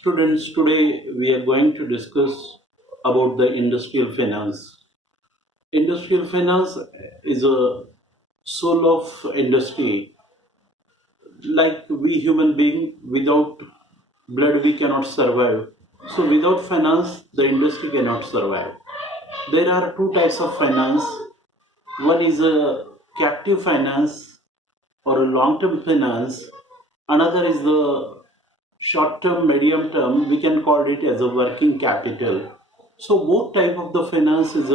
Students, today we are going to discuss about the industrial finance. Industrial finance is a soul of industry. Like we human being, without blood we cannot survive. So without finance, the industry cannot survive. There are two types of finance. One is a captive finance or a long-term finance. Another is the short term, medium term, we can call it as a working capital. So both type of the finance is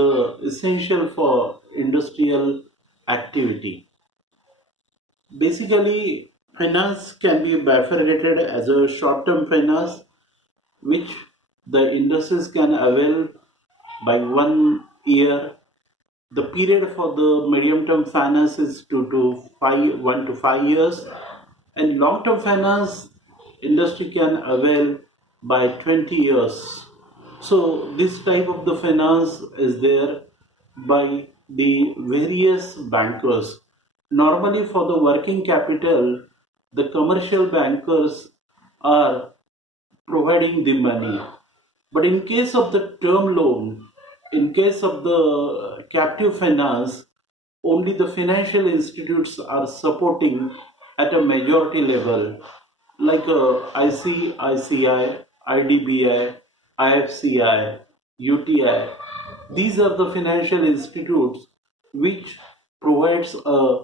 essential for industrial activity. Basically, finance can be bifurcated as a short term finance, which the industries can avail by 1 year. The period for the medium term finance is 1 to 5 years, and long term finance industry can avail by 20 years. So this type of the finance is there by the various bankers. Normally for the working capital, the commercial bankers are providing the money. But in case of the term loan, in case of the captive finance, only the financial institutes are supporting at a majority level, like ICICI, IDBI, IFCI, UTI. These are the financial institutes which provides a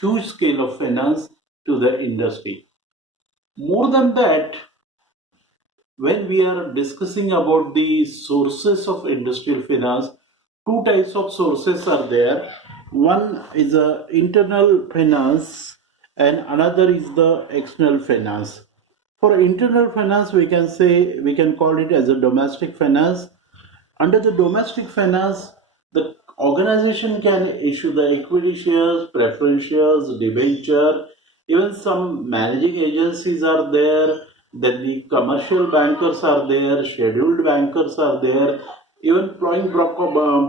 huge scale of finance to the industry. More than that, when we are discussing about the sources of industrial finance, two types of sources are there. One is a internal finance and another is the external finance. For internal finance, we can call it as a domestic finance. Under the domestic finance, the organization can issue the equity shares, preference shares, debenture, even some managing agencies are there, then the commercial bankers are there, scheduled bankers are there, even plowing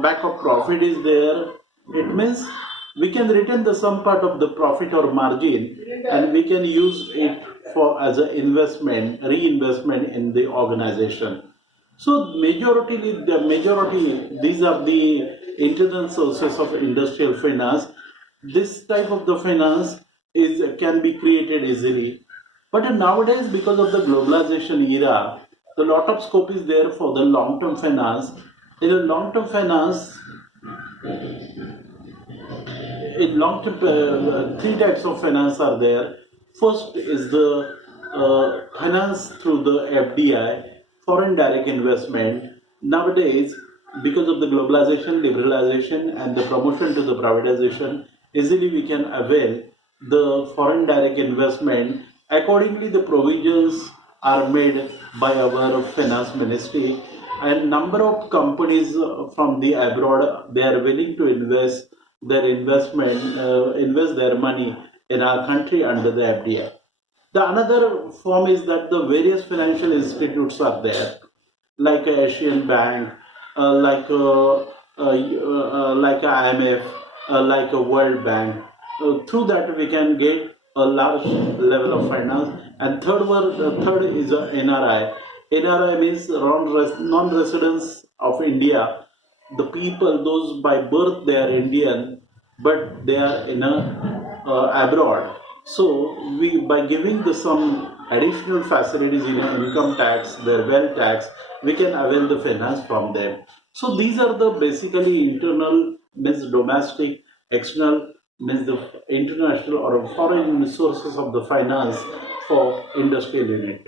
back of profit is there. It means we can retain the some part of the profit or margin and we can use it for as an investment, reinvestment in the organization. So majority, these are the internal sources of industrial finance. This type of the finance is can be created easily. But nowadays, because of the globalization era, the lot of scope is there for the long-term finance. In a long-term finance, in long-term, three types of finance are there. First is the finance through the FDI, foreign direct investment. Nowadays, because of the globalization, liberalization, and the promotion to the privatization, easily we can avail the foreign direct investment. Accordingly, the provisions are made by our finance ministry, and number of companies from the abroad, they are willing to invest their money in our country under the FDI. The another form is that the various financial institutes are there, like a Asian Bank, like a IMF, like a World Bank. Through that, we can get a large level of finance. And third is a NRI. NRI means non-residents of India. The people, those by birth they are Indian, but they are in a abroad. So we by giving the some additional facilities in income tax, their wealth tax, we can avail the finance from them. So these are the basically internal means domestic, external means the international or foreign sources of the finance for industrial unit.